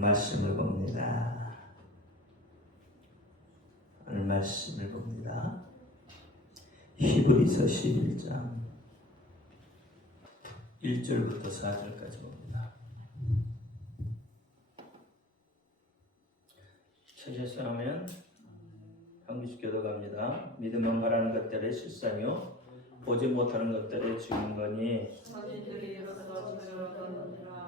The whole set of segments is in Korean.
말씀을 봅니다. 오늘 말씀을 봅니다. 히브리서 11장 1절부터 4절까지 봅니다. 찾아서 하면 한국식교도 갑니다. 믿음은 바라는 것들의 실상이요 보지 못하는 것들의 증거니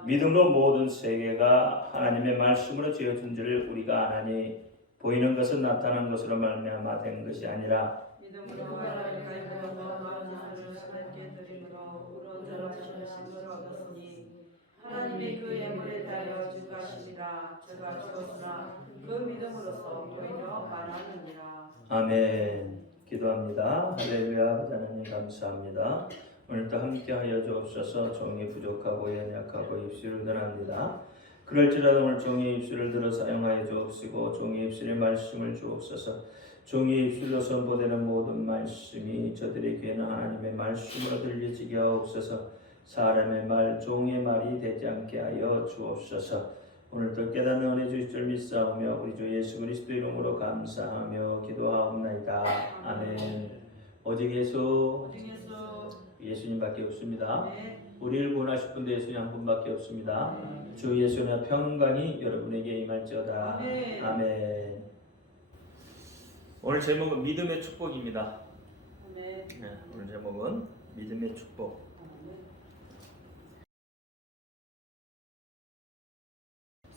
믿음으로 모든 세계가 하나님의 말씀으로 지어준 줄을 우리가 아나니 보이는 것은 나타난 것으로 말미암아 된 것이 아니라 믿음으로 하나님께서 하나님을 하나님께 드림으로 우러러주신 신을 얻었으니 하나님이 그 예물에 대하여 주가시니라. 저가 죽었으나 그 믿음으로서 오히려 말하느니라. 아멘. 기도합니다. 할렐루야. 아버지 하나님 감사합니다. 오늘도 함께하여 주옵소서. 종이 부족하고 연약하고 입술을 드납니다. 그럴지라도 오늘 종이 입술을 들어 사용하여 주옵시고 종이 입술의 말씀을 주옵소서. 종이 입술로 선포되는 모든 말씀이 저들의 귀에는 하나님의 말씀으로 들려지게 하옵소서. 사람의 말, 종의 말이 되지 않게 하여 주옵소서. 오늘도 깨닫는 은혜 주실 줄 믿사오며 우리 주 예수 그리스도 이름으로 감사하며 기도하옵나이다. 아멘. 오직 예수님밖에 없습니다. 우리를 구원하실 분도 예수님 한 분밖에 없습니다. 주 예수님의 평강이 여러분에게 임할지어다. 아멘. 오늘 제목은 믿음의 축복입니다. 네, 오늘 제목은 믿음의 축복.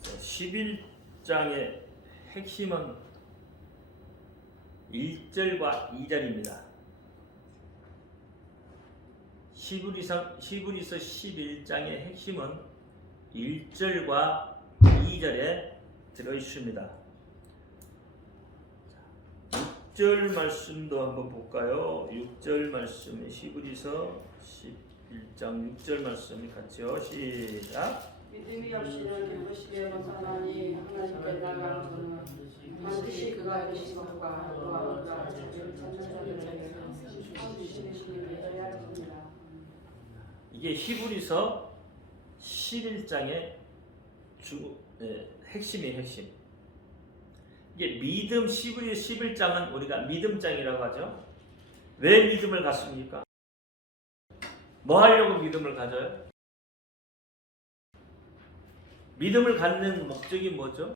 11장의 핵심은 1절과 2절입니다. 히브리서 11장의 핵심은 1절과 2절에 들어있습니다. 6절 말씀도 한번 볼까요? 6절 말씀, 히브리서 11장 6절 말씀 같이요. 시작. 믿음이 없이는 기쁘시게 못하나니 하나님께 나아가는 자는 반드시 그가 계신 것과 또한 그가 자기를 찾는 자들에게 상 주시는 믿어야 합니다. 이게 히브리서 11장의 핵심이에요. 핵심. 이게 믿음, 히브리서 11장은 우리가 믿음장이라고 하죠. 왜 믿음을 갖습니까? 뭐 하려고 믿음을 가져요? 믿음을 갖는 목적이 뭐죠?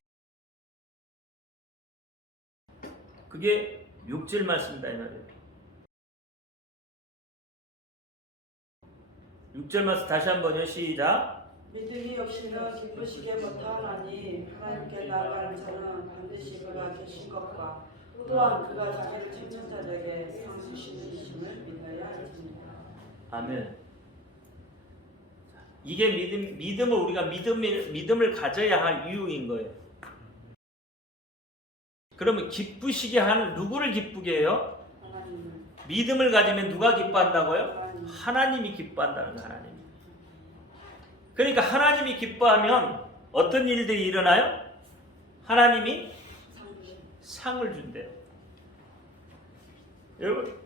그게 6절 말씀이다 이 말이에요. 6절 말씀 다시 한번요. 시작. 믿음이 없이는 기쁘시게 못하나니 하나님께 나아가는 자는 반드시 그가 계신 것과 또한 그가 자기를 찾는 자들에게 상 주시는 이심을 믿어야 합니다. 아멘. 이게 믿음을 우리가 믿음을 가져야 할 이유인 거예요. 그러면 기쁘시게 하는 누구를 기쁘게 해요? 하나님. 믿음을 가지면 누가 기뻐한다고요? 하나님이 기뻐한다는 거예요. 하나님이. 그러니까 하나님이 기뻐하면 어떤 일들이 일어나요? 하나님이 상을 준대요. 여러분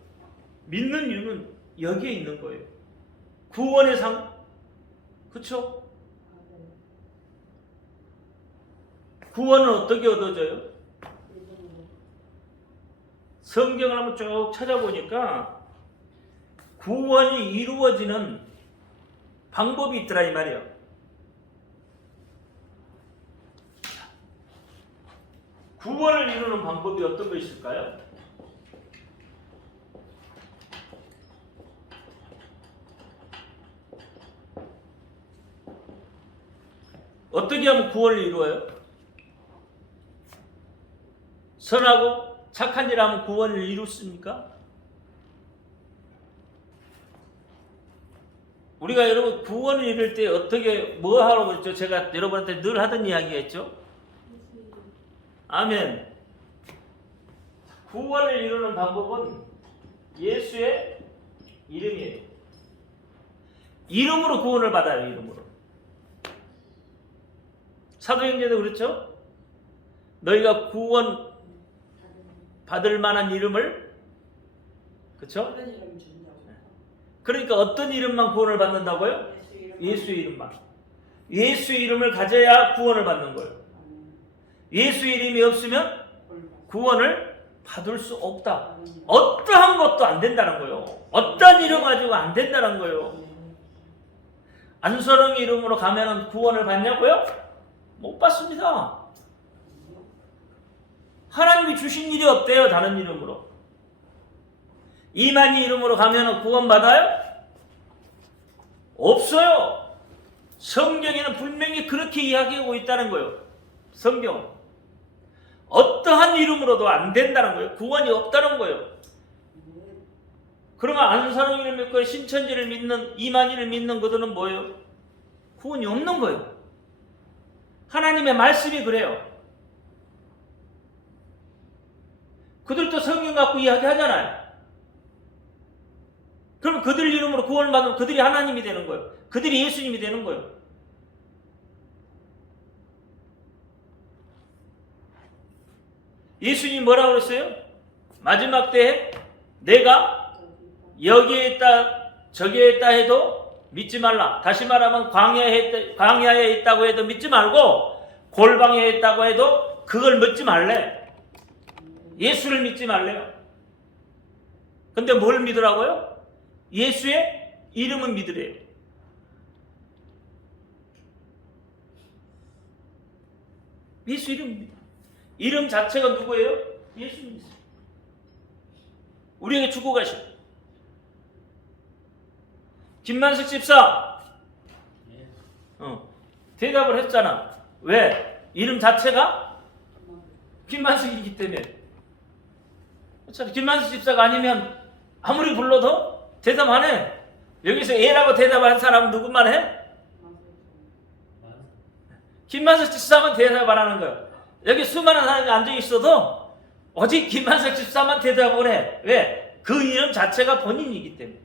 믿는 이유는 여기에 있는 거예요. 구원의 상. 그렇죠? 구원은 어떻게 얻어져요? 성경을 한번 쭉 찾아보니까 구원이 이루어지는 방법이 있더라 이 말이에요. 구원을 이루는 방법이 어떤 거 있을까요? 어떻게 하면 구원을 이루어요? 선하고 착한 일 하면 구원을 이루습니까? 우리가 여러분 구원을 이룰 때 어떻게 뭐 하라고 했죠? 제가 여러분한테 늘 하던 이야기했죠? 아멘. 구원을 이루는 방법은 예수의 이름이에요. 이름으로 구원을 받아요. 이름으로. 사도행전도 그렇죠? 너희가 구원 받을 만한 이름을, 그렇죠? 그러니까 어떤 이름만 구원을 받는다고요? 예수의 이름만. 예수의 이름을 가져야 구원을 받는 거예요. 예수 이름이 없으면 구원을 받을 수 없다. 어떠한 것도 안 된다는 거예요. 어떤 이름 가지고 안 된다는 거예요. 안서령 이름으로 가면 구원을 받냐고요? 못 받습니다. 하나님이 주신 일이 없대요. 다른 이름으로. 이만희 이름으로 가면 구원 받아요? 없어요. 성경에는 분명히 그렇게 이야기하고 있다는 거예요. 성경은. 어떠한 이름으로도 안 된다는 거예요. 구원이 없다는 거예요. 그러면 안사롱이를 믿고 신천지를 믿는 이만희를 믿는 그들은 뭐예요? 구원이 없는 거예요. 하나님의 말씀이 그래요. 그들도 성경 갖고 이야기하잖아요. 그럼 그들 이름으로 구원을 받으면 그들이 하나님이 되는 거예요. 그들이 예수님이 되는 거예요. 예수님이 뭐라고 그랬어요? 마지막 때에 내가 여기에 있다 저기에 있다 해도 믿지 말라. 다시 말하면 광야에 있다고 해도 믿지 말고 골방에 있다고 해도 그걸 믿지 말래. 예수를 믿지 말래요. 근데 뭘 믿으라고요? 예수의 이름은 믿으래요. 예수 이름 자체가 누구예요? 예수님이세요. 우리에게 주고 가신 김만석 집사 대답을 했잖아. 왜? 이름 자체가 김만석이기 때문에. 김만석 집사가 아니면 아무리 불러도 대답 안 해. 여기서 A라고 대답한 사람은 누구만 해? 김만석 집사만 대답 안 하는 거야. 여기 수많은 사람이 앉아 있어도 오직 김만석 집사만 대답을 해. 왜? 그 이름 자체가 본인이기 때문에.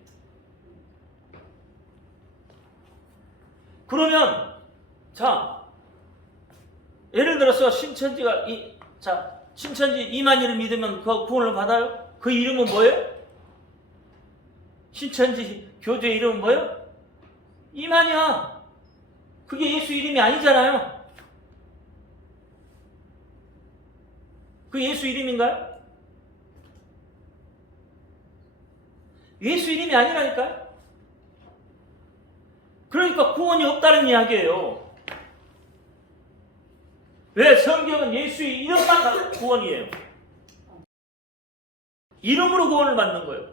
그러면 자 예를 들어서 신천지 이만희를 믿으면 그 구원을 받아요? 그 이름은 뭐예요? 신천지 교주의 이름은 뭐예요? 이만희야. 그게 예수 이름이 아니잖아요. 그 예수 이름인가요? 예수 이름이 아니라니까요. 그러니까 구원이 없다는 이야기예요. 왜? 성경은 예수의 이름만 구원이에요. 이름으로 구원을 받는 거예요.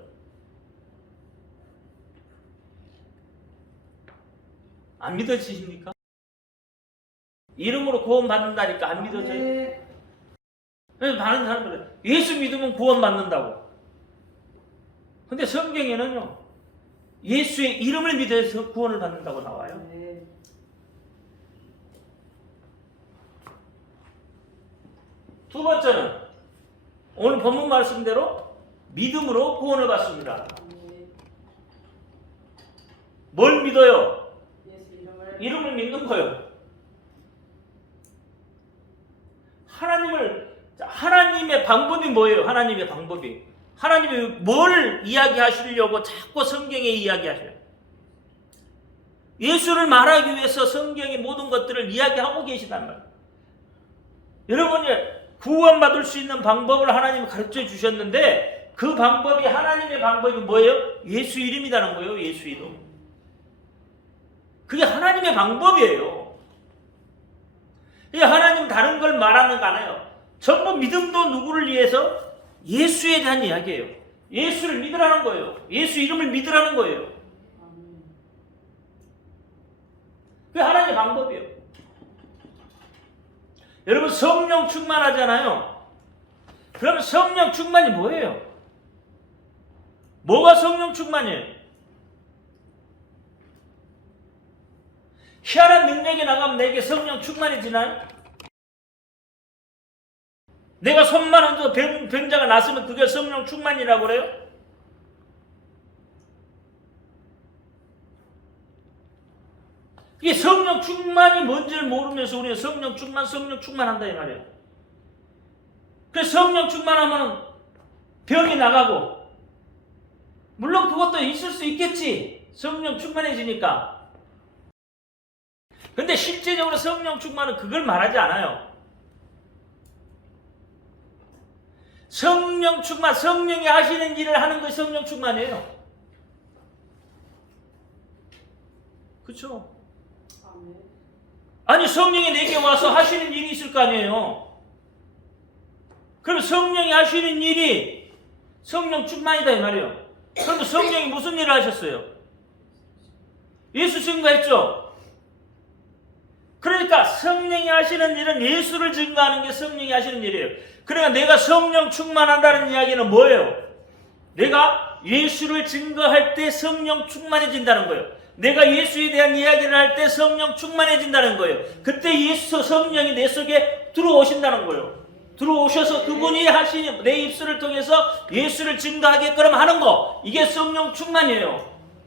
안 믿어지십니까? 이름으로 구원 받는다니까 안 믿어져요? 그래서 많은 사람들은 예수 믿으면 구원 받는다고. 근데 성경에는요, 예수의 이름을 믿어서 구원을 받는다고 나와요. 두 번째는 오늘 본문 말씀대로 믿음으로 구원을 받습니다. 뭘 믿어요? 이름을 믿는 거예요. 하나님의 방법이 뭐예요? 하나님의 방법이. 하나님이 뭘 이야기하시려고 자꾸 성경에 이야기하셔요? 예수를 말하기 위해서 성경의 모든 것들을 이야기하고 계시단 말이에요. 여러분이 구원받을 수 있는 방법을 하나님이 가르쳐 주셨는데 그 방법이 하나님의 방법이 뭐예요? 예수 이름이라는 거예요. 예수 이름. 그게 하나님의 방법이에요. 하나님 다른 걸 말하는 거 아니에요. 전부 믿음도 누구를 위해서? 예수에 대한 이야기예요. 예수를 믿으라는 거예요. 예수 이름을 믿으라는 거예요. 그게 하나님의 방법이에요. 여러분 성령 충만하잖아요. 그러면 성령 충만이 뭐예요? 뭐가 성령 충만이에요? 희한한 능력이 나가면 내게 성령 충만해지나요? 내가 손만 얹어도 병자가 났으면 그게 성령 충만이라고 그래요? 이게 성령 충만이 뭔지를 모르면서 우리가 성령 충만한다 이 말이에요. 그래서 성령 충만하면 병이 나가고, 물론 그것도 있을 수 있겠지. 성령 충만해지니까. 근데 실제적으로 성령 충만은 그걸 말하지 않아요. 성령 충만, 성령이 하시는 일을 하는 것이 성령 충만이에요. 그렇죠? 아멘. 아니 성령이 내게 와서 하시는 일이 있을 거 아니에요. 그럼 성령이 하시는 일이 성령 충만이다 이 말이에요. 그럼 성령이 무슨 일을 하셨어요? 예수 증거했죠. 그러니까 성령이 하시는 일은 예수를 증거하는 게 성령이 하시는 일이에요. 그러니까 내가 성령 충만한다는 이야기는 뭐예요? 내가 예수를 증거할 때 성령 충만해진다는 거예요. 내가 예수에 대한 이야기를 할 때 성령 충만해진다는 거예요. 그때 예수 성령이 내 속에 들어오신다는 거예요. 들어오셔서 그분이 하시는 내 입술을 통해서 예수를 증거하게끔 하는 거, 이게 성령 충만이에요.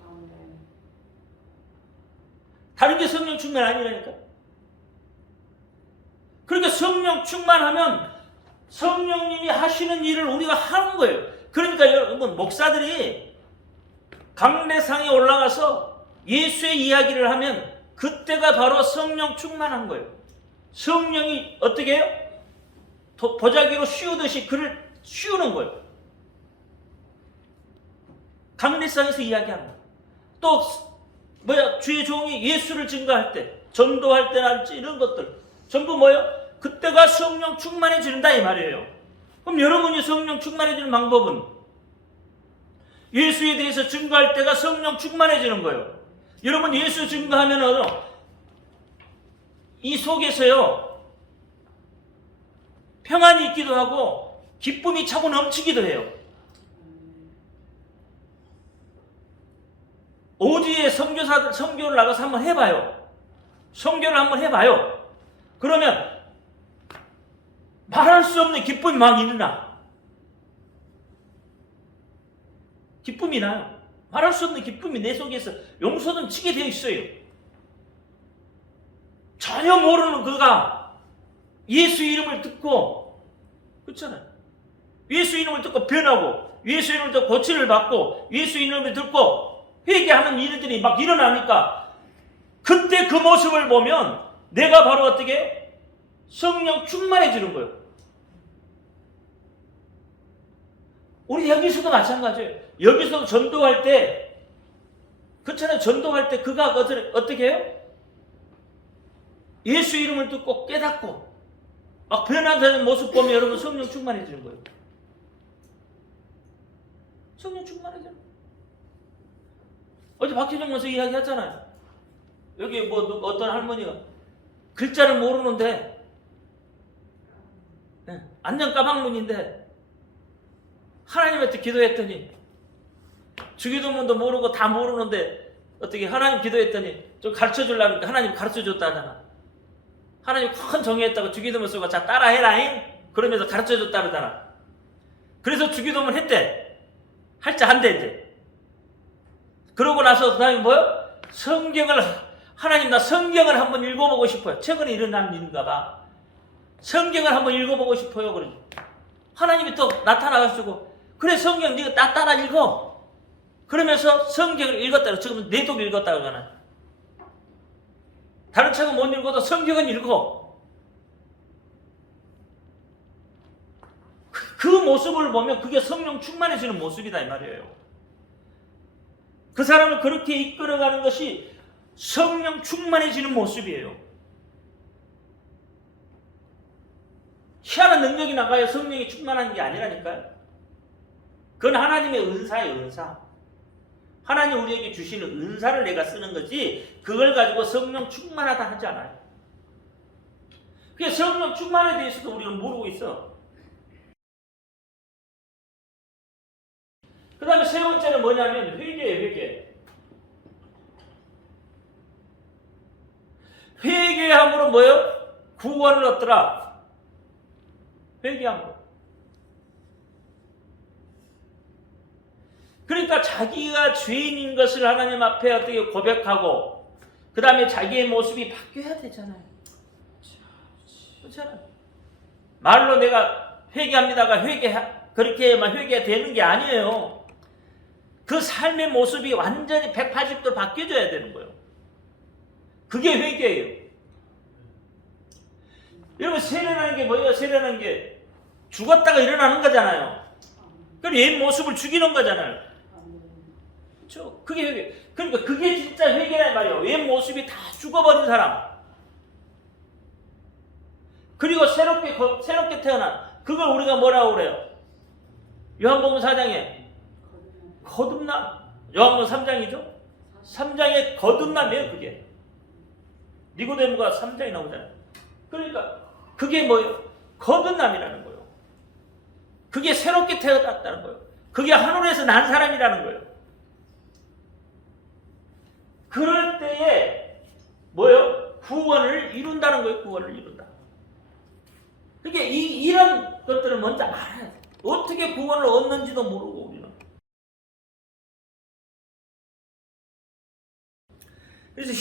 아멘. 다른 게 성령 충만 아니라니까. 그러니까 성령 충만하면 성령님이 하시는 일을 우리가 하는 거예요. 그러니까 여러분 목사들이 강례상에 올라가서 예수의 이야기를 하면 그때가 바로 성령 충만한 거예요. 성령이 어떻게 해요? 보자기로 씌우듯이 그를 씌우는 거예요. 강례상에서 이야기하는 거예요. 또 주의 종이 예수를 증거할 때, 전도할 때랄지 이런 것들 전부 뭐예요? 그때가 성령 충만해진다 이 말이에요. 그럼 여러분이 성령 충만해지는 방법은 예수에 대해서 증거할 때가 성령 충만해지는 거예요. 여러분 예수 증거하면 이 속에서요 평안이 있기도 하고 기쁨이 차고 넘치기도 해요. 오지에 선교사들 선교를 나가서 한번 해봐요. 선교를 한번 해봐요. 그러면 말할 수 없는 기쁨이 막 일어나. 기쁨이 나요. 말할 수 없는 기쁨이 내 속에서 용서는 치게 되어 있어요. 전혀 모르는 그가 예수 이름을 듣고, 그렇잖아요. 예수 이름을 듣고 변하고, 예수 이름을 듣고 고침을 받고, 예수 이름을 듣고 회개하는 일들이 막 일어나니까 그때 그 모습을 보면 내가 바로 어떻게 성령 충만해지는 거예요. 우리 여기서도 마찬가지예요. 여기서도 전도할 때, 그렇잖아요. 전도할 때 그가 어떻게 해요? 예수 이름을 듣고 깨닫고 막 변화되는 모습 보면 여러분 성령 충만해지는 거예요. 성령 충만해지는 거예요. 어제 박희정 원수 이야기했잖아요. 여기 뭐 어떤 할머니가 글자를 모르는데 안녕 까막눈인데 하나님한테 기도했더니 주기도문도 모르고 다 모르는데 어떻게 하나님 기도했더니 좀 가르쳐주려니까 하나님 가르쳐줬다잖아. 하나님 큰 정의했다고 주기도문 쓰고 자 따라해라잉 그러면서 가르쳐줬다 그러잖아. 그래서 주기도문 했대. 할자 한대 이제. 그러고 나서 그 다음에 뭐요? 성경을 하나님 나 성경을 한번 읽어보고 싶어요. 최근에 일어난 일인가 봐. 성경을 한번 읽어보고 싶어요. 그러죠. 하나님이 또 나타나가지고 그래 성경 네가 따라 읽어. 그러면서 성경을 읽었다. 지금 내독 읽었다 그러잖아요. 다른 책은 못 읽어도 성경은 읽어. 그 모습을 보면 그게 성령 충만해지는 모습이다 이 말이에요. 그 사람을 그렇게 이끌어가는 것이 성령 충만해지는 모습이에요. 희한한 능력이 나가야 성령이 충만한 게 아니라니까요. 그건 하나님의 은사예요, 은사. 하나님 우리에게 주시는 은사를 내가 쓰는 거지 그걸 가지고 성령 충만하다 하지 않아요. 그게 성령 충만에 대해서도 우리는 모르고 있어. 그 다음에 세 번째는 뭐냐면 회개예요, 회개. 회개함으로 뭐예요? 구원을 얻더라. 회개함으로. 그러니까 자기가 죄인인 것을 하나님 앞에 어떻게 고백하고 그 다음에 자기의 모습이 바뀌어야 되잖아요. 그렇잖아요. 말로 내가 회개합니다가 그렇게만 회개가 되는 게 아니에요. 그 삶의 모습이 완전히 180도 바뀌어져야 되는 거예요. 그게 회개예요. 여러분 세례라는 게 뭐예요? 세례라는 게 죽었다가 일어나는 거잖아요. 그럼 옛 모습을 죽이는 거잖아요. 그렇죠? 그게 회개. 그러니까 그게 진짜 회개란 말이에요. 옛 모습이 다 죽어버린 사람. 그리고 새롭게 태어난 그걸 우리가 뭐라고 그래요? 요한복음 4장에 거듭남. 요한복음 3장이죠? 3장에 거듭남이에요, 그게. 니고데모가 3장에 나오잖아요. 그러니까 그게 뭐예요? 거듭남이라는 거예요. 그게 새롭게 태어났다는 거예요. 그게 하늘에서 난 사람이라는 거예요. 그럴 때에 뭐예요? 구원을 이룬다는 거예요. 구원을 이룬다. 그게 이런 것들을 먼저 알아야 돼. 어떻게 구원을 얻는지도 모르고 우리는. 그래서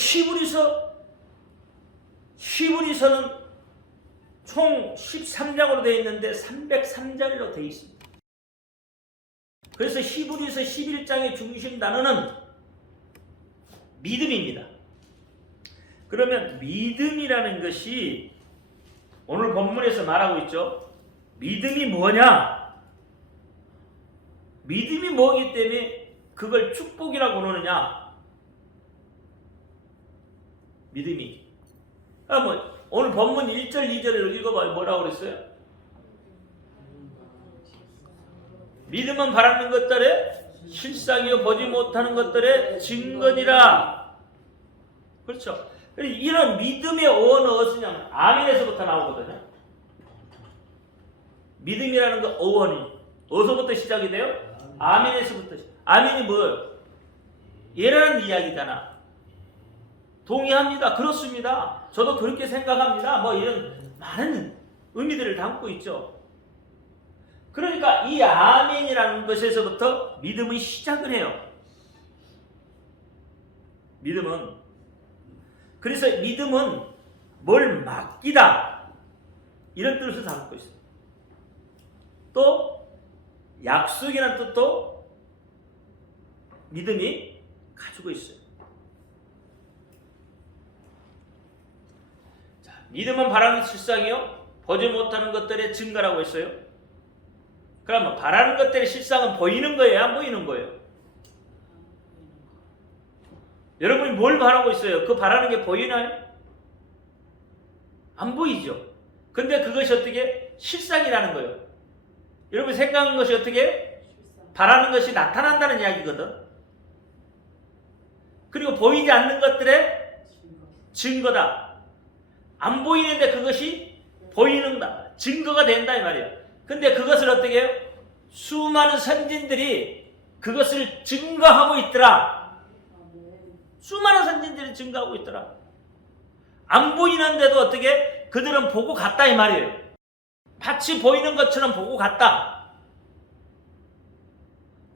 히브리서는 총 13장으로 되어 있는데 303절로 되어 있습니다. 그래서 히브리서 11장의 중심 단어는 믿음입니다. 그러면 믿음이라는 것이 오늘 본문에서 말하고 있죠. 믿음이 뭐냐? 믿음이 뭐기 때문에 그걸 축복이라고 그러느냐? 믿음이. 오늘 본문 1절, 2절을 읽어봐요. 뭐라고 그랬어요? 믿음은 바라는 것들의 실상이요 보지 못하는 것들의 증거니라. 그렇죠. 이런 믿음의 어원은 어디냐면 아멘에서부터 나오거든요. 믿음이라는 거 어원이 어디서부터 시작이 돼요? 아멘에서부터. 아멘이 뭐예요? 예라는 이야기잖아. 동의합니다. 그렇습니다. 저도 그렇게 생각합니다. 뭐 이런 많은 의미들을 담고 있죠. 그러니까 이 아멘이라는 것에서부터 믿음의 시작을 해요. 그래서 믿음은 뭘 맡기다 이런 뜻을 담고 있어요. 또 약속이라는 뜻도 믿음이 가지고 있어요. 자, 믿음은 바라는 실상이요 보지 못하는 것들의 증거라고 했어요. 그러면 바라는 것들의 실상은 보이는 거예요? 안 보이는 거예요? 여러분이 뭘 바라고 있어요? 그 바라는 게 보이나요? 안 보이죠. 근데 그것이 어떻게? 실상이라는 거예요. 여러분이 생각하는 것이 어떻게? 바라는 것이 나타난다는 이야기거든. 그리고 보이지 않는 것들의 증거다. 안 보이는데 그것이 보이는다. 증거가 된다 이 말이에요. 근데 그것을 어떻게 해요? 수많은 선진들이 그것을 증거하고 있더라. 수많은 선진들이 증거하고 있더라. 안 보이는데도 어떻게? 그들은 보고 갔다 이 말이에요. 마치 보이는 것처럼 보고 갔다.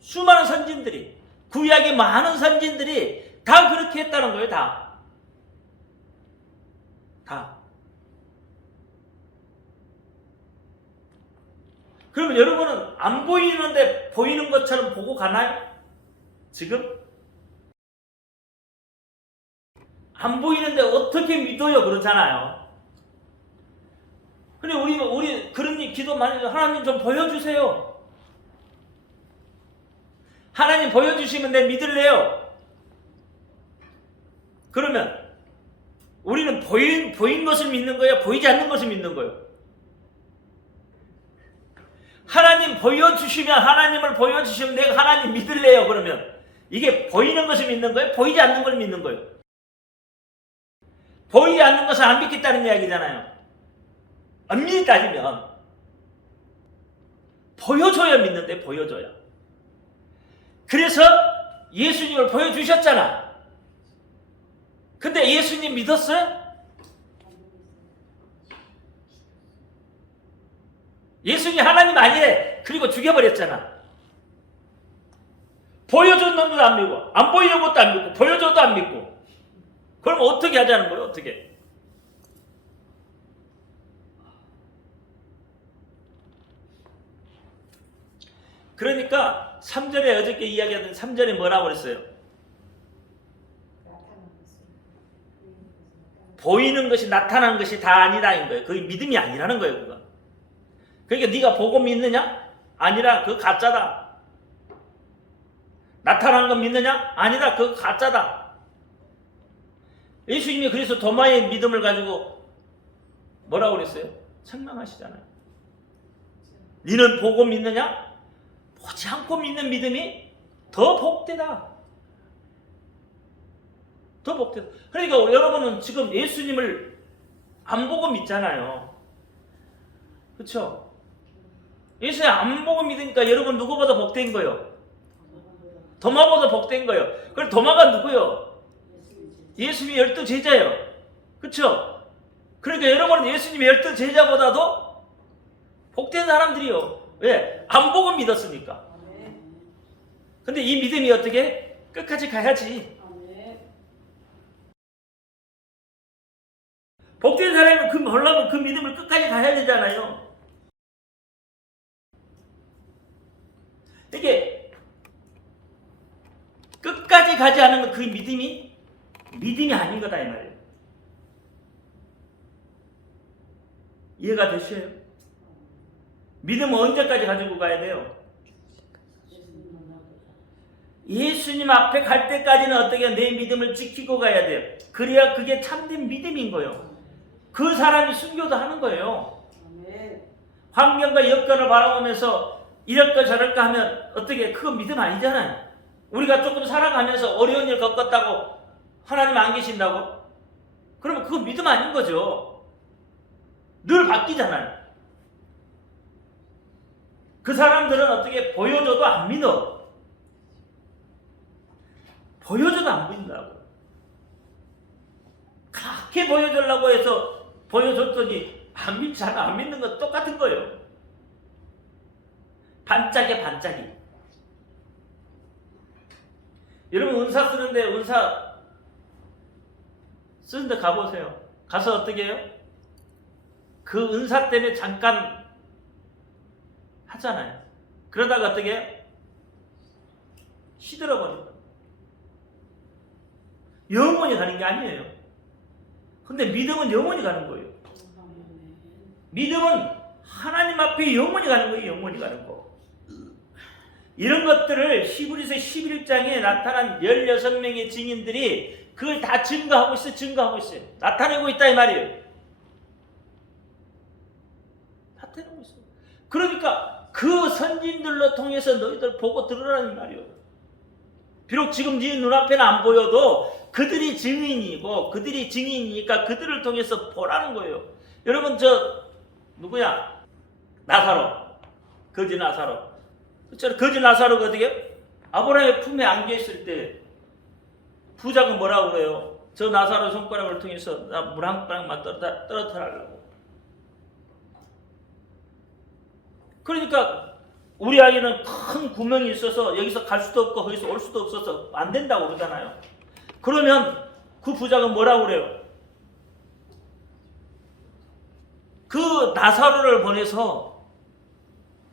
수많은 선진들이, 구약의 많은 선진들이 다 그렇게 했다는 거예요. 다. 그러면 여러분은 안 보이는데 보이는 것처럼 보고 가나요? 지금? 안 보이는데 어떻게 믿어요? 그렇잖아요. 근데 우리 그런 기도 많이 해요. 하나님 좀 보여주세요. 하나님 보여주시면 내 믿을래요. 그러면 우리는 보인 것을 믿는 거예요? 보이지 않는 것을 믿는 거예요? 하나님 하나님을 보여주시면 내가 하나님 믿을래요. 그러면 이게 보이는 것을 믿는 거예요? 보이지 않는 걸 믿는 거예요? 보이지 않는 것을 안 믿겠다는 이야기잖아요. 엄밀히 따지면 보여줘야 믿는데 보여줘야. 그래서 예수님을 보여주셨잖아. 근데 예수님 믿었어요? 예수님 하나님 아니래. 그리고 죽여버렸잖아. 보여줬는데도 안 믿고, 안 보이는 것도 안 믿고, 보여줘도 안 믿고. 그럼 어떻게 하자는 거예요? 어떻게? 그러니까 3절에 어저께 이야기하던 3절에 뭐라고 그랬어요? 보이는 것이 나타나는 것이 다 아니다인 거예요. 그게 믿음이 아니라는 거예요. 그건. 그러니까 네가 보고 믿느냐? 아니라 그거 가짜다. 나타난 거 믿느냐? 아니다. 그거 가짜다. 예수님이 그래서 도마의 믿음을 가지고 뭐라고 그랬어요? 책망하시잖아요. 너는 보고 믿느냐? 보지 않고 믿는 믿음이 더 복되다. 더 복되다. 그러니까 여러분은 지금 예수님을 안 보고 믿잖아요. 그렇죠? 예수님 안 보고 믿으니까 여러분 누구보다 복된 거예요? 도마보다 복된 거예요. 그럼 도마가 누구요? 예수님이 12 제자예요. 그렇죠? 그러니까 여러분은 예수님이 12 제자보다도 복된 사람들이요. 왜? 안 보고 믿었으니까. 근데 이 믿음이 어떻게? 끝까지 가야지. 복된 사람이 그 몰라면 그 믿음을 끝까지 가야 되잖아요. 이게 끝까지 가지 않으면 그 믿음이 아닌 거다 이 말이에요. 이해가 되셔요? 믿음은 언제까지 가지고 가야 돼요? 예수님 앞에 갈 때까지는 어떻게 내 믿음을 지키고 가야 돼요. 그래야 그게 참된 믿음인 거예요. 그 사람이 순교도 하는 거예요. 환경과 여건을 바라보면서 이럴까 저럴까 하면 어떻게 그거 믿음 아니잖아요. 우리가 조금 살아가면서 어려운 일 겪었다고 하나님 안 계신다고? 그러면 그거 믿음 아닌 거죠. 늘 바뀌잖아요. 그 사람들은 어떻게 보여줘도 안 믿어. 보여줘도 안 믿는다고. 그렇게 보여주려고 해서 보여줬더니 안 믿잖아. 안 믿는 건 똑같은 거예요. 반짝이. 여러분 은사 쓰는데 가보세요. 가서 어떻게 해요? 그 은사 때문에 잠깐 하잖아요. 그러다가 어떻게 해요? 시들어버려요. 영원히 가는 게 아니에요. 근데 믿음은 영원히 가는 거예요. 믿음은 하나님 앞에 영원히 가는 거예요. 영원히 가는 거. 이런 것들을 히브리서 11장에 나타난 16명의 증인들이 그걸 다 증거하고 있어요. 나타내고 있다 이 말이에요. 나타내고 있어요. 그러니까 그 선진들로 통해서 너희들 보고 들으라는 말이에요. 비록 지금 네 눈앞에는 안 보여도 그들이 증인이니까 그들을 통해서 보라는 거예요. 여러분 누구야? 나사로. 거지 나사로. 거지 나사로가 어떻게? 아브라함의 품에 안겨있을 때 부자가 뭐라고 그래요? 저 나사로 손가락을 통해서 나 물 한 방울만 떨어뜨리려고. 그러니까 우리 아이는 큰 구멍이 있어서 여기서 갈 수도 없고 거기서 올 수도 없어서 안 된다고 그러잖아요. 그러면 그 부자가 뭐라고 그래요? 그 나사로를 보내서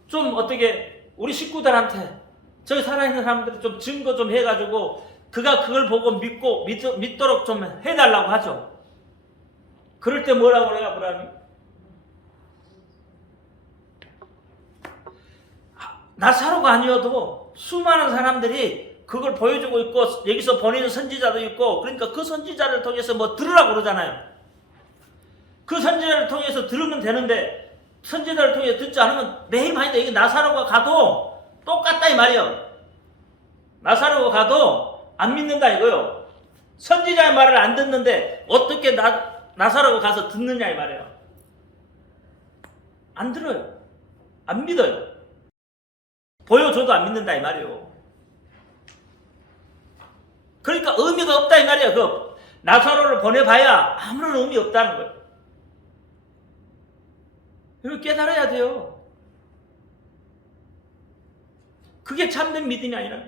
좀 어떻게 우리 식구들한테 저기 살아있는 사람들 좀 증거 좀 해가지고 그가 그걸 보고 믿도록 좀 해달라고 하죠. 그럴 때 뭐라고 그래요, 아브라함이? 나사로가 아니어도 수많은 사람들이 그걸 보여주고 있고 여기서 보내는 선지자도 있고 그러니까 그 선지자를 통해서 뭐 들으라고 그러잖아요. 그 선지자를 통해서 들으면 되는데 선지자를 통해 듣지 않으면 매일 많이 이게 나사로가 가도 똑같다 이 말이에요. 나사로가 가도 안 믿는다 이거요. 선지자의 말을 안 듣는데 어떻게 나사로가 가서 듣느냐 이 말이에요. 안 들어요. 안 믿어요. 보여줘도 안 믿는다 이 말이에요. 그러니까 의미가 없다 이 말이에요. 그 나사로를 보내봐야 아무런 의미 없다는 거예요. 이걸 깨달아야 돼요. 그게 참된 믿음이 아니라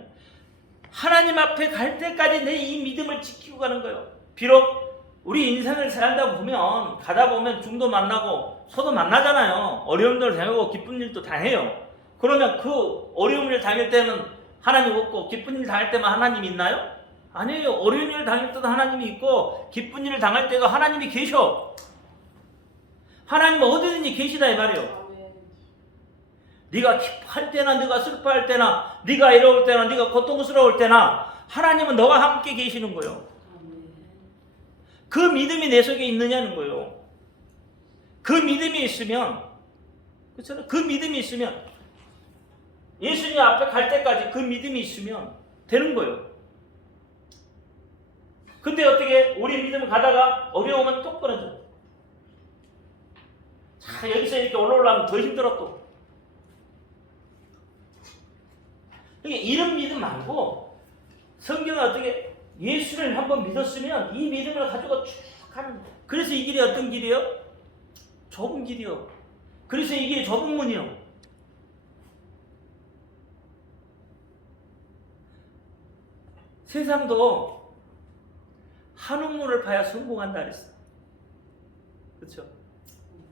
하나님 앞에 갈 때까지 내 이 믿음을 지키고 가는 거예요. 비록 우리 인생을 살다 보면 가다 보면 중도 만나고 소도 만나잖아요. 어려운 일을 당하고 기쁜 일도 당해요. 그러면 그 어려운 일을 당할 때는 하나님 없고 기쁜 일을 당할 때만 하나님이 있나요? 아니에요. 어려운 일을 당할 때도 하나님이 있고 기쁜 일을 당할 때도 하나님이 계셔. 하나님은 어디든지 계시다 이 말이에요. 네가 기뻐할 때나 네가 슬퍼할 때나 네가 이로울 때나 네가 고통스러울 때나 하나님은 너와 함께 계시는 거예요. 그 믿음이 내 속에 있느냐는 거예요. 그 믿음이 있으면, 그렇잖아요. 그 믿음이 있으면 예수님 앞에 갈 때까지 그 믿음이 있으면 되는 거예요. 근데 어떻게 우리 믿음 가다가 어려우면 또 끊어져. 자, 여기서 이렇게 올라오려면 더 힘들어 또. 그러니까 이런 믿음 말고 성경은 어떻게 예수를 한번 믿었으면 이 믿음을 가지고 쭉 가는 거예요. 그래서 이 길이 어떤 길이요? 좁은 길이요. 그래서 이 길이 좁은 문이요. 세상도 한옥문을 파야 성공한다 그랬어. 그렇죠?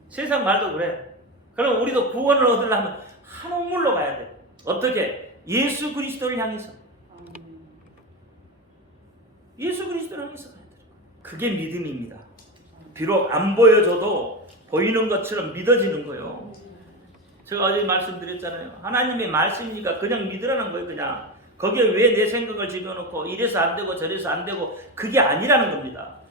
세상 말도 그래. 그럼 우리도 구원을 얻으려면 한옥문으로 가야 돼. 어떻게? 예수 그리스도를 향해서. 예수 그리스도를 향해서 가야 돼. 그게 믿음입니다. 비록 안 보여줘도 보이는 것처럼 믿어지는 거예요. 제가 어제 말씀드렸잖아요. 하나님의 말씀이니까 그냥 믿으라는 거예요. 그냥. 거기에 왜 내 생각을 집어넣고 이래서 안 되고 저래서 안 되고 그게 아니라는 겁니다.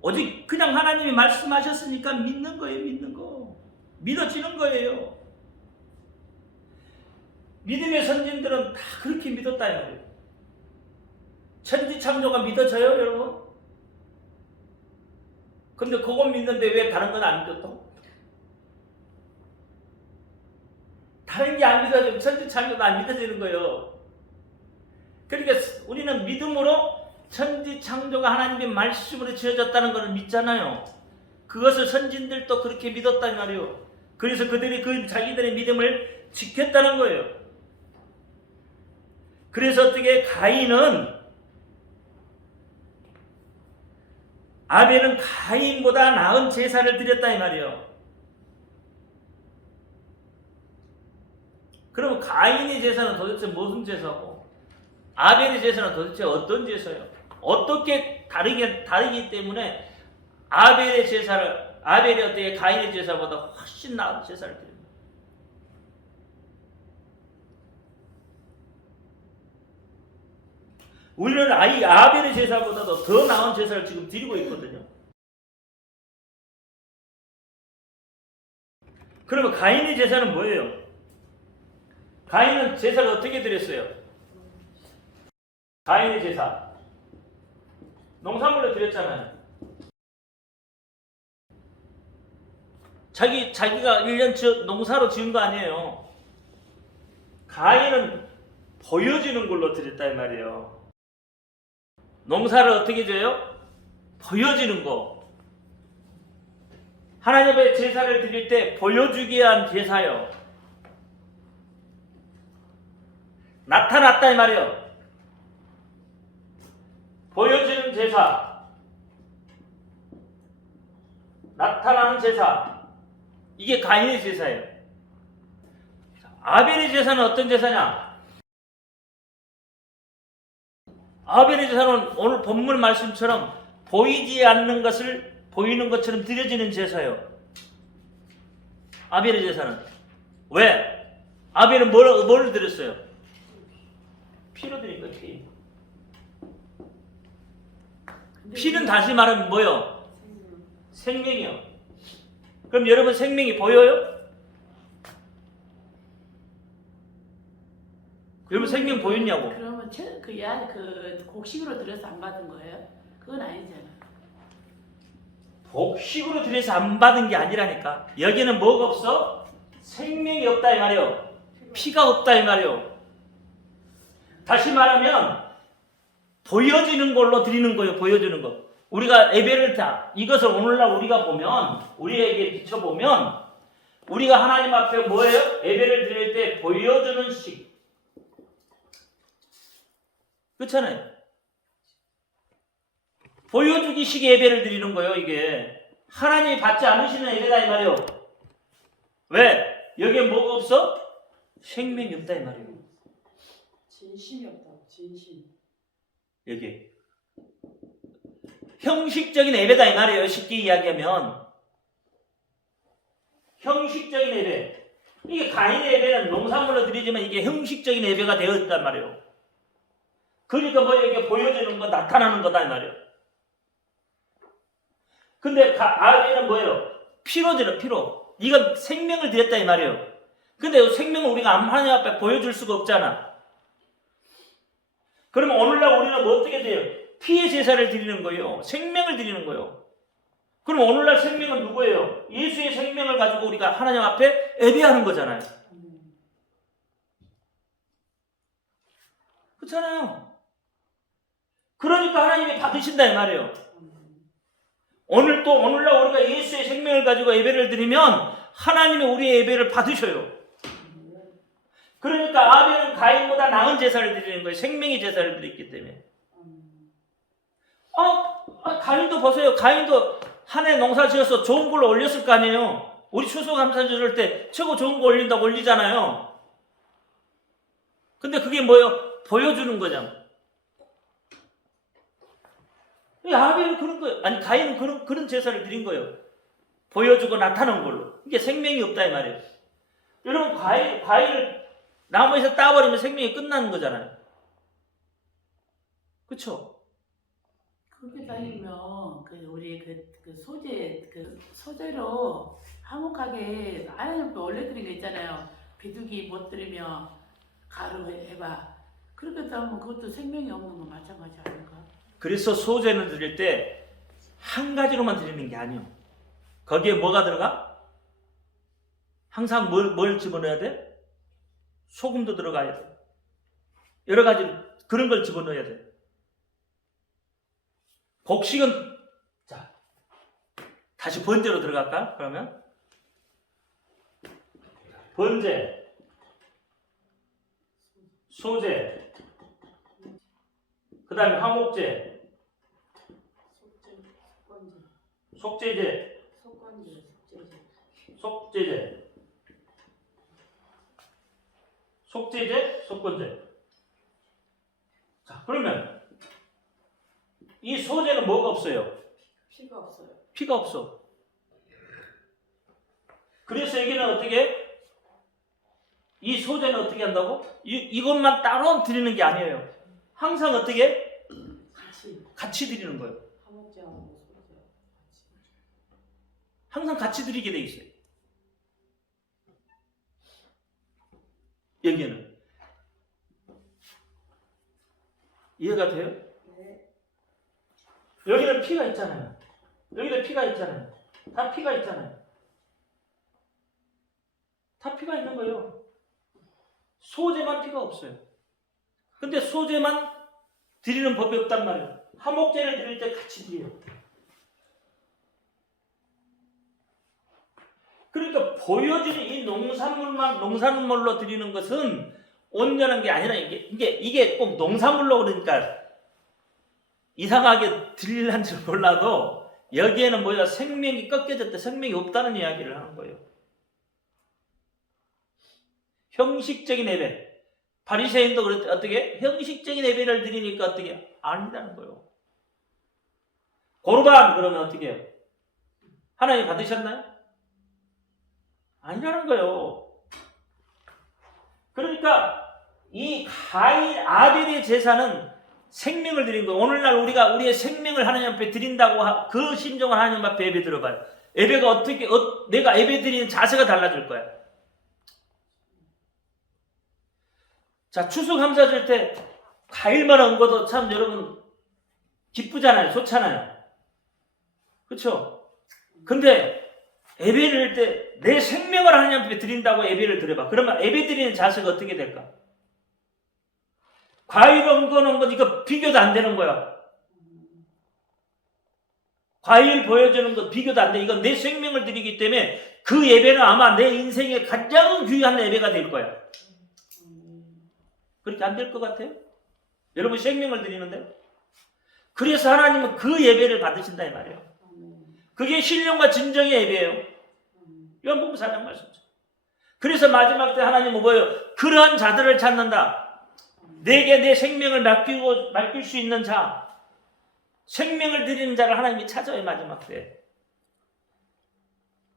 오직 그냥 하나님이 말씀하셨으니까 믿는 거예요. 믿는 거. 믿어지는 거예요. 믿음의 선진들은 다 그렇게 믿었다 이 말이에요. 천지창조가 믿어져요 여러분? 근데 그건 믿는데 왜 다른 건 안 믿었어? 다른 게 안 믿어지면 천지창조도 안 믿어지는 거예요. 그러니까 우리는 믿음으로 천지창조가 하나님의 말씀으로 지어졌다는 것을 믿잖아요. 그것을 선진들도 그렇게 믿었단 말이에요. 그래서 그들이 그 자기들의 믿음을 지켰다는 거예요. 그래서 어떻게 가인은 아벨은 가인보다 나은 제사를 드렸다 이 말이에요. 그럼 가인의 제사는 도대체 무슨 제사고 아벨의 제사는 도대체 어떤 제사예요? 어떻게 다르기 때문에 아벨의 제사를 아벨이 어떻게 가인의 제사보다 훨씬 나은 제사를 드립니다. 우리는 아벨의 제사보다도 더 나은 제사를 지금 드리고 있거든요. 그러면 가인의 제사는 뭐예요? 가인은 제사를 어떻게 드렸어요? 가인의 제사 농산물로 드렸잖아요. 자기가 1년 농사로 지은 거 아니에요. 가인은 보여지는 걸로 드렸다 이 말이에요. 농사를 어떻게 줘요? 보여지는 거. 하나님의 제사를 드릴 때 보여주기 위한 제사요. 나타났다 이 말이에요. 보여지는 제사, 나타나는 제사, 이게 가인의 제사예요. 아벨의 제사는 어떤 제사냐? 아벨의 제사는 오늘 본문 말씀처럼 보이지 않는 것을 보이는 것처럼 드려지는 제사예요. 아벨의 제사는 왜? 아벨은 뭘 드렸어요? 피로 드린 거예요. 피. 피는 다시 말하면 뭐요? 생명이요. 그럼 여러분 생명이 보여요? 여러분 생명 보였냐고? 그러면 그 곡식으로 들여서 안 받은 거예요? 그건 아니잖아. 곡식으로 들여서 안 받은 게 아니라니까. 여기는 뭐가 없어? 생명이 없다 이 말이요. 피가 없다 이 말이요. 다시 말하면 보여지는 걸로 드리는 거예요. 보여주는 거. 우리가 예배를 이것을 오늘날 우리가 보면 우리에게 비춰보면 우리가 하나님 앞에 뭐예요? 예배를 드릴 때 보여주는 식. 그렇잖아요. 보여주기식 예배를 드리는 거예요. 이게 하나님이 받지 않으시는 예배다 이 말이에요. 왜? 여기에 뭐가 없어? 생명이 없다 이 말이에요. 진심이 없다고. 진심. 여기 형식적인 예배다 이 말이에요. 쉽게 이야기하면 형식적인 예배. 이게 가인의 예배는 농산물로 드리지만 이게 형식적인 예배가 되어 있단 말이에요. 그러니까 뭐 이게 보여지는 거, 나타나는 거다 이 말이에요. 근데 아벨은 뭐예요? 피로 드려, 피로. 이건 생명을 드렸다 이 말이에요. 근데 생명을 우리가 하나님 앞에 보여줄 수가 없잖아. 그러면 오늘날 우리는 뭐 어떻게 돼요? 피의 제사를 드리는 거예요. 생명을 드리는 거예요. 그럼 오늘날 생명은 누구예요? 예수의 생명을 가지고 우리가 하나님 앞에 예배하는 거잖아요. 그렇잖아요. 그러니까 하나님이 받으신다 이 말이에요. 오늘날 우리가 예수의 생명을 가지고 예배를 드리면 하나님이 우리의 예배를 받으셔요. 그러니까 아벨은 가인보다 나은 제사를 드리는 거예요. 생명의 제사를 드렸기 때문에. 가인도 보세요. 가인도 한 해 농사 지어서 좋은 걸로 올렸을 거 아니에요. 우리 추수감사 지을 때 최고 좋은 거 올린다고 올리잖아요. 근데 그게 뭐예요? 보여주는 거잖아. 아벨은 그런 거예요. 아니 가인은 그런 제사를 드린 거예요. 보여주고 나타나는 걸로. 이게 생명이 없다 이 말이에요. 여러분 과일을 나무에서 따버리면 생명이 끝나는 거잖아요. 그렇죠? 그렇게 따지면 우리 소재로 화목하게 하나님께 올려드린 거 있잖아요. 비둘기 못 들이며 가루 해봐. 그렇게 따면 그것도 생명이 없는 거 마찬가지 아닌가? 그래서 소제는 드릴 때 한 가지로만 드리는 게 아니에요. 거기에 뭐가 들어가? 항상 뭘 집어넣어야 돼? 소금도 들어가야 돼. 여러 가지 그런 걸 집어넣어야 돼. 곡식은 자 다시 번제로 들어갈까? 그러면 번제, 소제, 그 다음에 화목제, 속제제, 속건제. 자, 그러면 이 소제는 뭐가 없어요? 피가 없어요. 피가 없어. 그래서 여기는 어떻게? 이 소제는 어떻게 한다고? 이것만 따로 드리는 게 아니에요. 항상 어떻게? 같이 드리는 거예요. 화목제하고 소제. 항상 같이 드리게 돼 있어요. 여기는 이해가 돼요? 네. 여기는 피가 있잖아요. 여기도 피가 있잖아요. 다 피가 있잖아요. 다 피가 있는 거예요. 소제만 피가 없어요. 근데 소제만 드리는 법이 없단 말이에요. 화목제를 드릴 때 같이 드려요. 그러니까 보여지는 이 농산물로 드리는 것은 온전한 게 아니라 이게 꼭 농산물로 그러니까 이상하게 들릴는지 몰라도 여기에는 뭐야 생명이 꺾여졌다, 생명이 없다는 이야기를 하는 거예요. 형식적인 예배. 바리새인도 그랬대. 어떻게? 형식적인 예배를 드리니까 어떻게? 아니다는 거예요. 고르반 그러면 어떻게 해요? 하나님 받으셨나요? 아니라는 거예요. 그러니까 이 가인 아벨의 제사는 생명을 드린 거예요. 오늘날 우리가 우리의 생명을 하나님 앞에 드린다고 그 심정을 하나님 앞에 예배 들어봐요. 예배가 어떻게 내가 예배 드리는 자세가 달라질 거야. 자, 추수감사 줄 때 과일만 얹어도 참 여러분 기쁘잖아요. 좋잖아요. 그렇죠? 근데 예배를 드릴 때 내 생명을 하나님 앞에 드린다고 예배를 드려봐. 그러면 예배 드리는 자세가 어떻게 될까? 과일 얹어놓은 건 이거 비교도 안 되는 거야. 과일 보여주는 거 비교도 안 돼. 이건 내 생명을 드리기 때문에 그 예배는 아마 내 인생의 가장 귀한 예배가 될 거야. 그렇게 안 될 것 같아요? 여러분 생명을 드리는데? 그래서 하나님은 그 예배를 받으신다 이 말이에요. 그게 신령과 진정의 예배예요. 요한복음 4장 말씀이죠. 그래서 마지막 때 하나님은 뭐예요? 그러한 자들을 찾는다. 내게 내 생명을 맡길 수 있는 자, 생명을 드리는 자를 하나님이 찾아요. 마지막 때.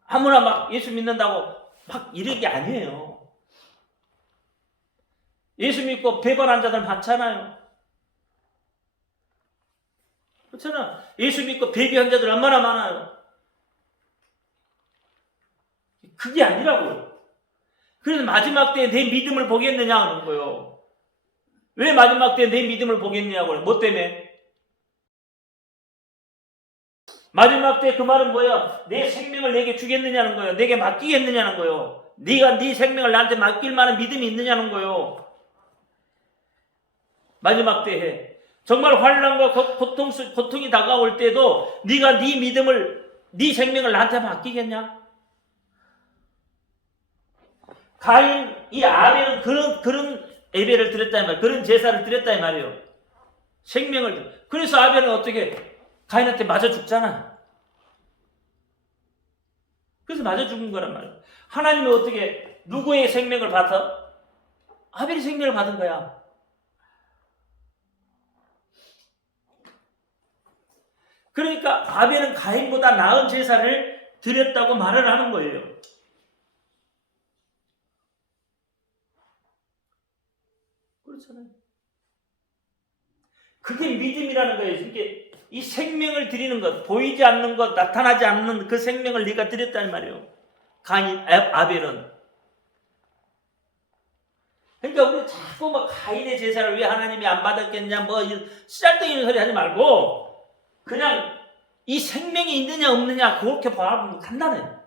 아무나 막 예수 믿는다고 막 이런 게 아니에요. 예수 믿고 배반한 자들 많잖아요. 그렇잖아. 예수 믿고 배교한 자들 얼마나 많아요. 그게 아니라고요. 그래서 마지막 때에 내 믿음을 보겠느냐 하는 거예요. 왜 마지막 때에 내 믿음을 보겠냐고요. 뭐 때문에? 마지막 때 그 말은 뭐야? 내 생명을 내게 주겠느냐는 거예요. 내게 맡기겠느냐는 거예요. 네가 네 생명을 나한테 맡길 만한 믿음이 있느냐는 거예요. 마지막 때에 정말 환난과 고통이 다가올 때도 네가 네 믿음을, 네 생명을 나한테 맡기겠냐? 가인, 이 아벨은 그런 예배를 드렸다 이 말이에요. 그런 제사를 드렸다 이 말이에요. 생명을. 그래서 아벨은 어떻게 가인한테 맞아 죽잖아. 그래서 맞아 죽은 거란 말이에요. 하나님은 어떻게 누구의 생명을 받아? 아벨이 생명을 받은 거야. 그러니까 아벨은 가인보다 나은 제사를 드렸다고 말을 하는 거예요. 그렇잖아요. 그게 믿음이라는 거예요. 이게 이 생명을 드리는 것, 보이지 않는 것, 나타나지 않는 그 생명을 네가 드렸다는 말이에요. 가인, 아벨은. 그러니까 우리 자꾸 뭐 가인의 제사를 왜 하나님이 안 받았겠냐, 뭐 쓰잘데기 있는 소리 하지 말고 그냥 이 생명이 있느냐 없느냐 그렇게 바라보면 간단해요.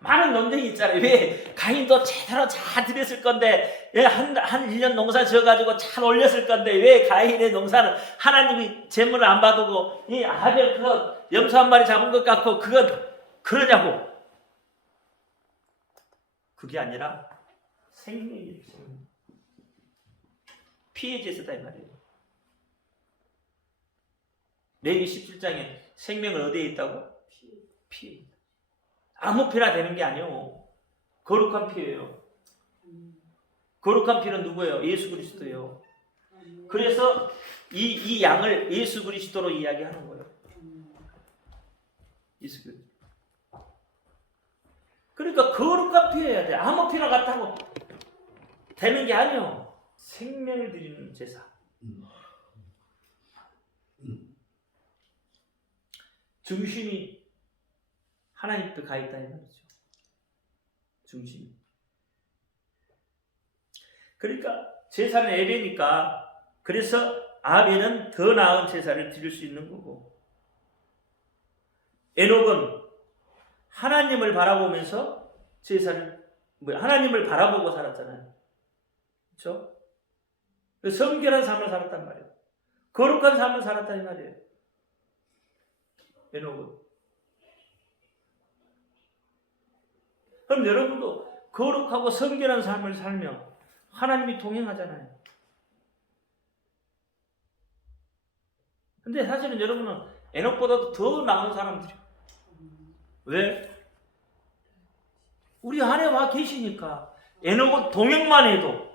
많은 논쟁이 있잖아요. 왜 가인도 제대로 잘 드렸을 건데 한 1년 농사 지어가지고 잘 올렸을 건데 왜 가인의 농사는 하나님이 재물을 안 받고 이 아벨 그거 염소 한 마리 잡은 것 같고 그러냐고. 그게 아니라 생명이에요. 피의 제사다 이 말이에요. 레위 17장에 생명은 어디에 있다고? 피에. 아무 피나 되는 게 아니에요. 거룩한 피예요. 거룩한 피는 누구예요? 예수 그리스도예요. 그래서 이 양을 예수 그리스도로 이야기하는 거예요. 예수 그리스도. 그러니까 거룩한 피여야 돼. 아무 피나 같다고 되는 게 아니에요. 생명을 드리는 제사. 중심이 하나님 앞에 가 있다는 말이죠. 중심이. 그러니까 제사는 예배니까 그래서 아벨은 더 나은 제사를 드릴 수 있는 거고 에녹은 하나님을 바라보면서 하나님을 바라보고 살았잖아요. 그렇죠? 성결한 삶을 살았단 말이에요. 거룩한 삶을 살았단 말이에요. 에녹은. 그럼 여러분도 거룩하고 성결한 삶을 살며 하나님이 동행하잖아요. 근데 사실은 여러분은 에녹보다도 더 나은 사람들이에요. 왜? 우리 안에 와 계시니까. 에녹은 동행만 해도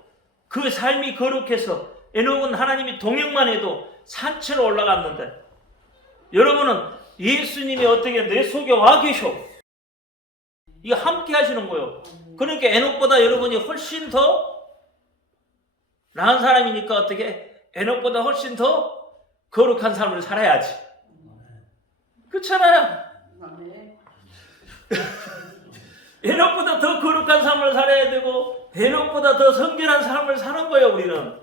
그 삶이 거룩해서 에녹은 하나님이 동행만 해도 산채로 올라갔는데 여러분은 예수님이 어떻게 내 속에 와 계셔. 이거 함께 하시는 거예요. 그러니까 에녹보다 여러분이 훨씬 더 나은 사람이니까 어떻게 에녹보다 훨씬 더 거룩한 삶을 살아야지. 그렇잖아요. 에녹보다 더 거룩한 삶을 살아야 되고 에녹보다 더 성결한 삶을 사는 거예요. 우리는.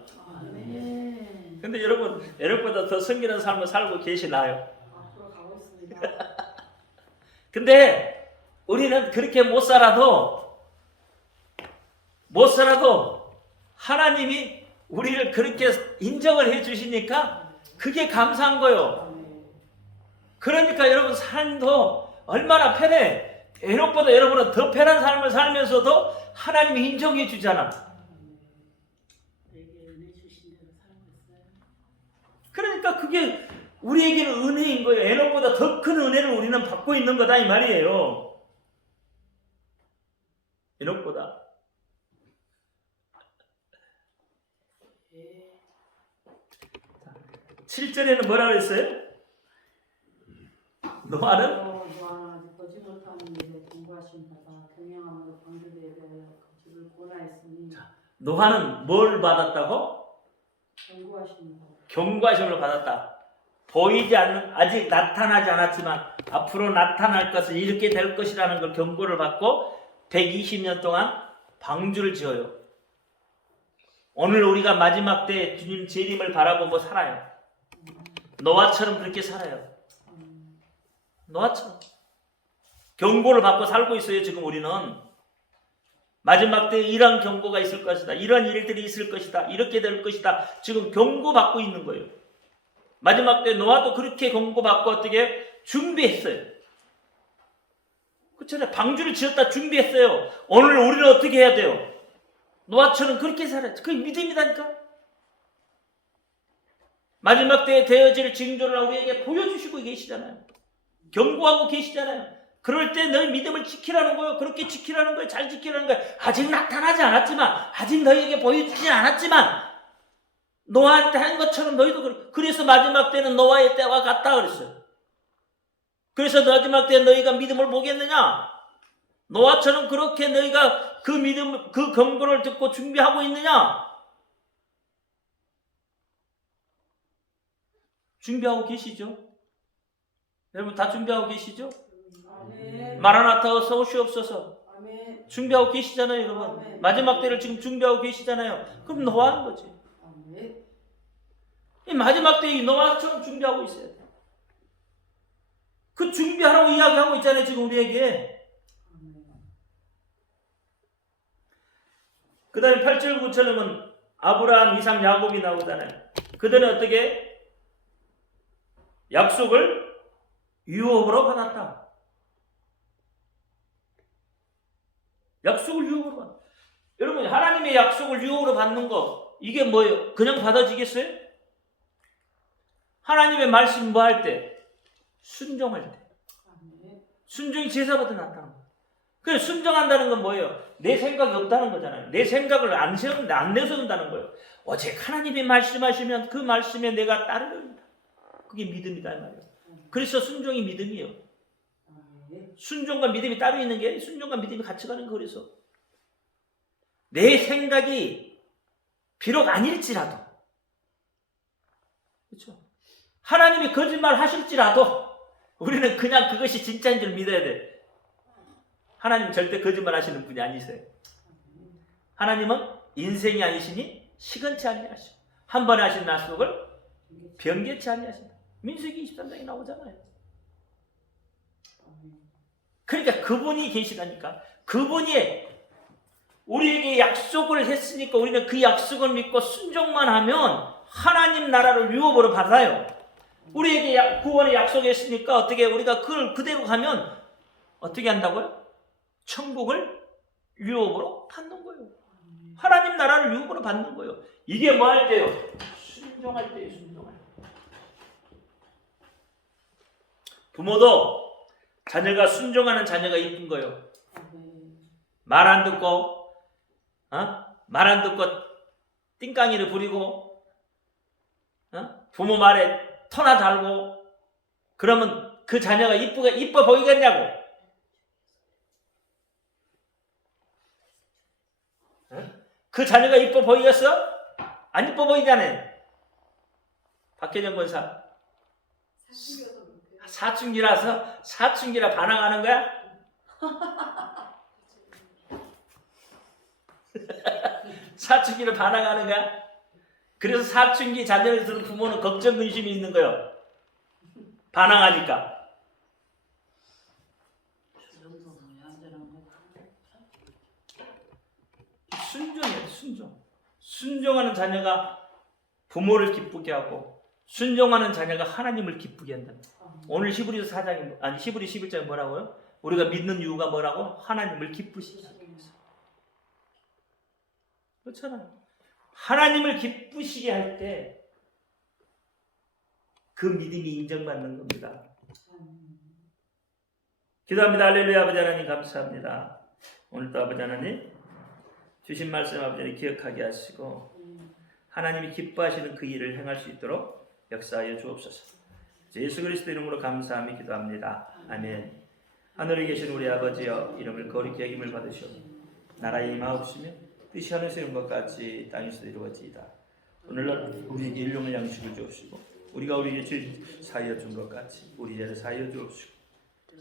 근데 여러분 에녹보다 더 성결한 삶을 살고 계시나요? 앞으로 가고 있습니다. 근데 우리는 그렇게 못 살아도 하나님이 우리를 그렇게 인정을 해 주시니까 그게 감사한 거예요. 그러니까 여러분 삶도 얼마나 편해. 에녹보다 여러분은 더 편한 삶을 살면서도 하나님이 인정해 주잖아. 그러니까 그게 우리에게는 은혜인 거예요. 에녹보다 더 큰 은혜를 우리는 받고 있는 거다 이 말이에요. 에녹보다. 7절에는 뭐라 그랬어요? 노아는 노아는 뭘 받았다고? 경고하시는 거. 경고하심을 받았다. 보이지 않는, 아직 나타나지 않았지만 앞으로 나타날 것은 이렇게 될 것이라는 걸 경고를 받고 120년 동안 방주를 지어요. 오늘 우리가 마지막 때 주님 재림을 바라보고 살아요. 노아처럼 그렇게 살아요. 노아처럼 경고를 받고 살고 있어요. 지금 우리는 마지막 때 이런 경고가 있을 것이다, 이런 일들이 있을 것이다, 이렇게 될 것이다, 지금 경고받고 있는 거예요. 마지막 때 노아도 그렇게 경고받고 어떻게 준비했어요. 그렇잖아요. 방주를 지었다 준비했어요. 오늘 우리는 어떻게 해야 돼요? 노아처럼 그렇게 살아요. 그게 믿음이다니까. 마지막 때에 되어질 징조를 우리에게 보여주시고 계시잖아요. 경고하고 계시잖아요. 그럴 때 너희 믿음을 지키라는 거예요. 그렇게 지키라는 거예요. 잘 지키라는 거예요. 아직 나타나지 않았지만, 아직 너희에게 보여주지 않았지만 노아한테 한 것처럼 너희도 그래. 그래서 마지막 때는 노아의 때와 같다 그랬어요. 그래서 마지막 때 너희가 믿음을 보겠느냐? 노아처럼 그렇게 너희가 그 믿음, 그 경고를 듣고 준비하고 있느냐? 준비하고 계시죠? 여러분 다 준비하고 계시죠? 아멘. 마라나타 어서 오시옵소서. 아멘. 준비하고 계시잖아요, 여러분. 아멘. 마지막 때를 지금 준비하고 계시잖아요. 그럼 노아한 거지. 아멘. 이 마지막 때 이 노아처럼 준비하고 있어요. 그 준비하라고 이야기하고 있잖아요, 지금 우리에게. 그 다음에 8절 9절은 아브라함, 이삭, 야곱이 나오잖아요. 그들은 어떻게 약속을 유업으로 받았다. 약속을 유업으로 받았다. 여러분 하나님의 약속을 유업으로 받는 거 이게 뭐예요? 그냥 받아지겠어요? 하나님의 말씀 뭐 할 때? 순종할 때. 순종이 제사보다 낫다는 거예요. 그래서 순종한다는 건 뭐예요? 내 생각이 없다는 거잖아요. 내 생각을 안 내세운다는 거예요. 오직 하나님이 말씀하시면 그 말씀에 내가 따르렵니다. 그게 믿음이다 이 말이에요. 그래서 순종이 믿음이에요. 순종과 믿음이 따로 있는 게 순종과 믿음이 같이 가는 거. 그래서 내 생각이 비록 아닐지라도, 그렇죠? 하나님이 거짓말 하실지라도 우리는 그냥 그것이 진짜인 줄 믿어야 돼. 하나님 절대 거짓말 하시는 분이 아니세요. 하나님은 인생이 아니시니 시건치 아니하시고 한 번에 하신 약속을 변개치 아니하신다. 민수기 23장에 나오잖아요. 그러니까 그분이 계시다니까. 그분이 우리에게 약속을 했으니까 우리는 그 약속을 믿고 순종만 하면 하나님 나라를 유업으로 받아요. 우리에게 구원의 약속했으니까 어떻게 우리가 그걸 그대로 가면 어떻게 한다고요? 천국을 유업으로 받는 거예요. 하나님 나라를 유업으로 받는 거예요. 이게 뭐 할 때요? 순종할 때예요. 순종할 때. 부모도 자녀가 순종하는 자녀가 이쁜 거예요. 말 안 듣고 말 안 듣고 띵깡이를 부리고 부모 말에 터나 달고 그러면 그 자녀가 이뻐 보이겠냐고. 그 자녀가 이뻐 보이겠어? 안 이뻐 보이잖아요. 박혜정 권사 사춘기라 반항하는 거야? 사춘기를 반항하는 거야? 그래서 사춘기 자녀를 두는 부모는 걱정 근심이 있는 거예요. 반항하니까. 순종이에요. 순종하는 자녀가 부모를 기쁘게 하고 순종하는 자녀가 하나님을 기쁘게 한다. 오늘 히브리서 4장에 히브리 11장에 뭐라고요? 우리가 믿는 이유가 뭐라고? 하나님을 기쁘시게 하기 위해서. 그렇잖아요. 하나님을 기쁘시게 할 때 그 믿음이 인정받는 겁니다. 기도합니다. 할렐루야. 아버지 하나님 감사합니다. 오늘도 아버지 하나님 주신 말씀 아버지 하나님 기억하게 하시고 하나님이 기뻐하시는 그 일을 행할 수 있도록 역사하여 주옵소서. 예수 그리스도 이름으로 감사하며 기도합니다. 아멘. 하늘에 계신 우리 아버지여 이름을 거룩히 여김을 받으시오. 나라의 임하옵시며 뜻이 하늘에서 이룬 것 같이 땅에서도 이루어지이다. 오늘날 우리에게 일용할 양식을 주옵시고 우리가 우리에게 죄 사하여 준 것 같이 우리 죄를 사하여 주옵시고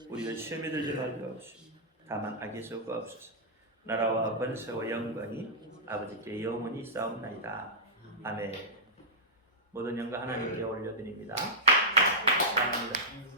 우리를 시험에 들지 말게 하옵시고 다만 악에서 구하옵소서. 나라와 번세와 영광이 아버지께 영원히 싸움나이다. 아멘. 모든 영광 하나님께 올려드립니다. 감사합니다.